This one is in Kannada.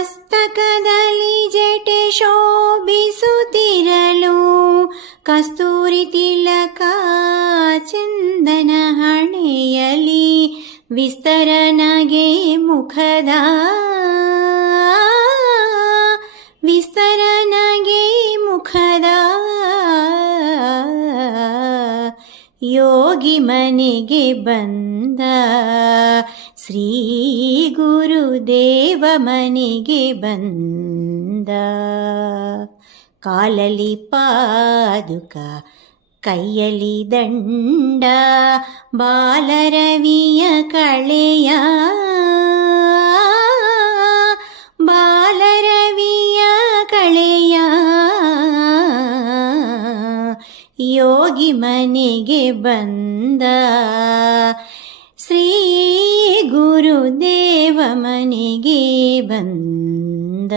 ಮಸ್ತಕದಲ್ಲಿ ಜಟೆ ಶೋಭಿಸುತ್ತಿರಲು ಕಸ್ತೂರಿ ತಿಲಕ ಚಂದನ ಹಣೆಯಲಿ ವಿಸ್ತರನಗೆ ಮುಖದ ಯೋಗಿ ಮನೆಗೆ ಬಂದ ಶ್ರೀ ಗುರುದೇವ ಮನೆಗೆ ಬಂದ. ಕಾಲಲಿ ಪಾದುಕ ಕೈಯಲಿ ದಂಡ ಬಾಲರವಿಯ ಕಳೆಯ ಯೋಗಿ ಮನೆಗೆ ಬಂದ ಶ್ರೀ ಗುರುದೇವ ಮನೆಗೆ ಬಂದ.